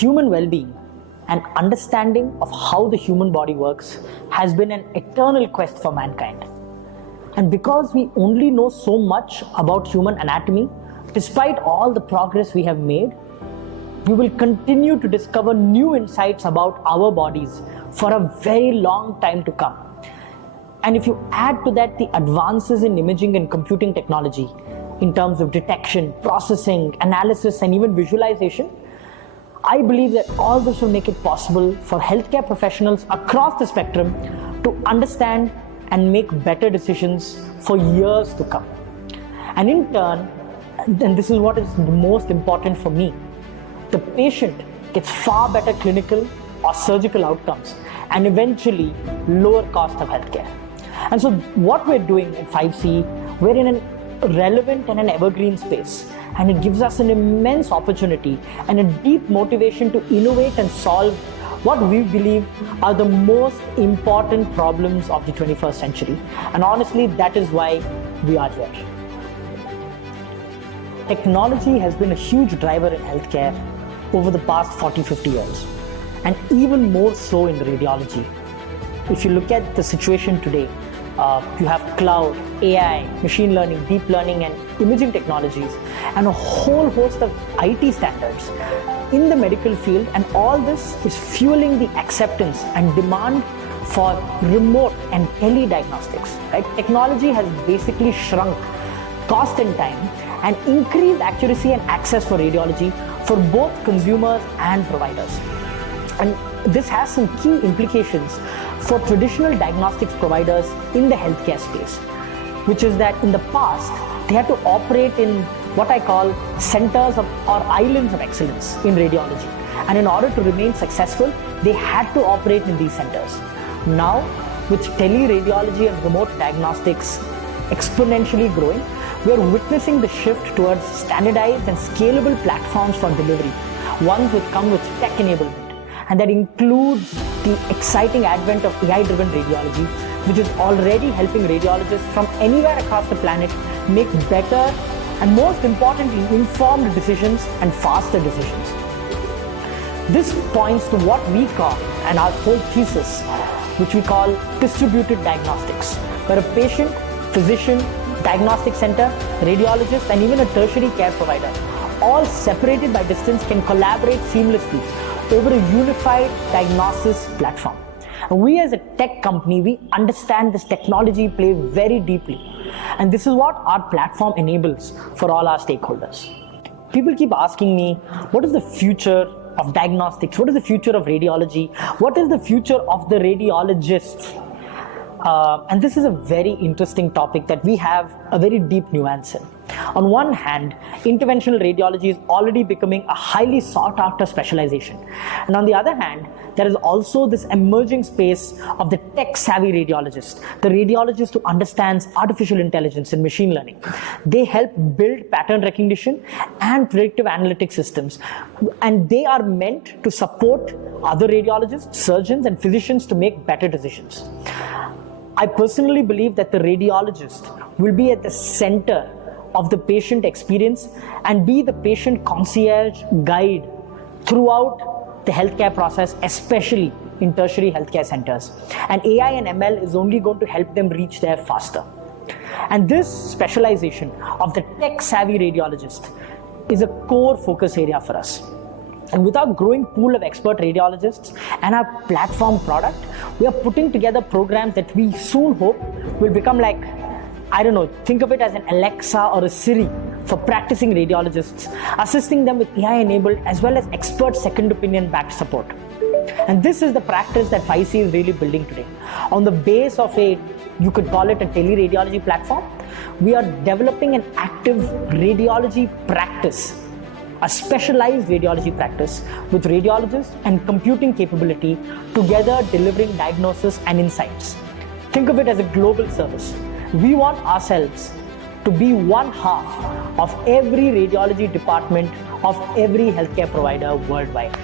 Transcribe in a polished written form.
Human well-being and understanding of how the human body works has been an eternal quest for mankind. And because we only know so much about human anatomy, despite all the progress we have made, we will continue to discover new insights about our bodies for a very long time to come. And if you add to that the advances in imaging and computing technology in terms of detection, processing, analysis, and even visualization, I believe that all this will make it possible for healthcare professionals across the spectrum to understand and make better decisions for years to come. And in turn, and this is what is the most important for me, the patient gets far better clinical or surgical outcomes and eventually lower cost of healthcare. And so what we're doing at 5C, we're in a relevant and an evergreen space, and it gives us an immense opportunity and a deep motivation to innovate and solve what we believe are the most important problems of the 21st century. And honestly, that is why we are here. Technology has been a huge driver in healthcare over the past 40-50 years, and even more so in radiology. If you look at the situation today, you have cloud, AI, machine learning, deep learning, and imaging technologies, and a whole host of IT standards in the medical field, and all this is fueling the acceptance and demand for remote and tele-diagnostics. Right? Technology has basically shrunk cost and time and increased accuracy and access for radiology for both consumers and providers. And this has some key implications for traditional diagnostics providers in the healthcare space, which is that in the past, they had to operate in what I call centers or islands of excellence in radiology. And in order to remain successful, they had to operate in these centers. Now, with teleradiology and remote diagnostics exponentially growing, we are witnessing the shift towards standardized and scalable platforms for delivery, ones which come with tech enablement. And that includes the exciting advent of AI-driven radiology, which is already helping radiologists from anywhere across the planet make better and, most importantly, informed decisions and faster decisions. This points to what we call, and our whole thesis, which we call distributed diagnostics, where a patient, physician, diagnostic center, radiologist, and even a tertiary care provider, all separated by distance, can collaborate seamlessly over a unified diagnosis platform. And we as a tech company, we understand this technology play very deeply. And this is what our platform enables for all our stakeholders. People keep asking me, what is the future of diagnostics? What is the future of radiology? What is the future of the radiologist? And this is a very interesting topic that we have a very deep nuance in. On one hand, interventional radiology is already becoming a highly sought after specialization. And on the other hand, there is also this emerging space of the tech-savvy radiologist, the radiologist who understands artificial intelligence and machine learning. They help build pattern recognition and predictive analytic systems, and they are meant to support other radiologists, surgeons, and physicians to make better decisions. I personally believe that the radiologist will be at the center of the patient experience and be the patient concierge guide throughout the healthcare process, especially in tertiary healthcare centers. And AI and ML is only going to help them reach there faster. And this specialization of the tech-savvy radiologist is a core focus area for us. And with our growing pool of expert radiologists and our platform product, we are putting together programs that we soon hope will become like, I don't know, think of it as an Alexa or a Siri for practicing radiologists, assisting them with AI-enabled as well as expert second opinion-backed support. And this is the practice that 5C is really building today. On the base of you could call it a teleradiology platform, we are developing an active radiology practice, a specialized radiology practice with radiologists and computing capability together delivering diagnosis and insights. Think of it as a global service. We want ourselves to be one half of every radiology department of every healthcare provider worldwide.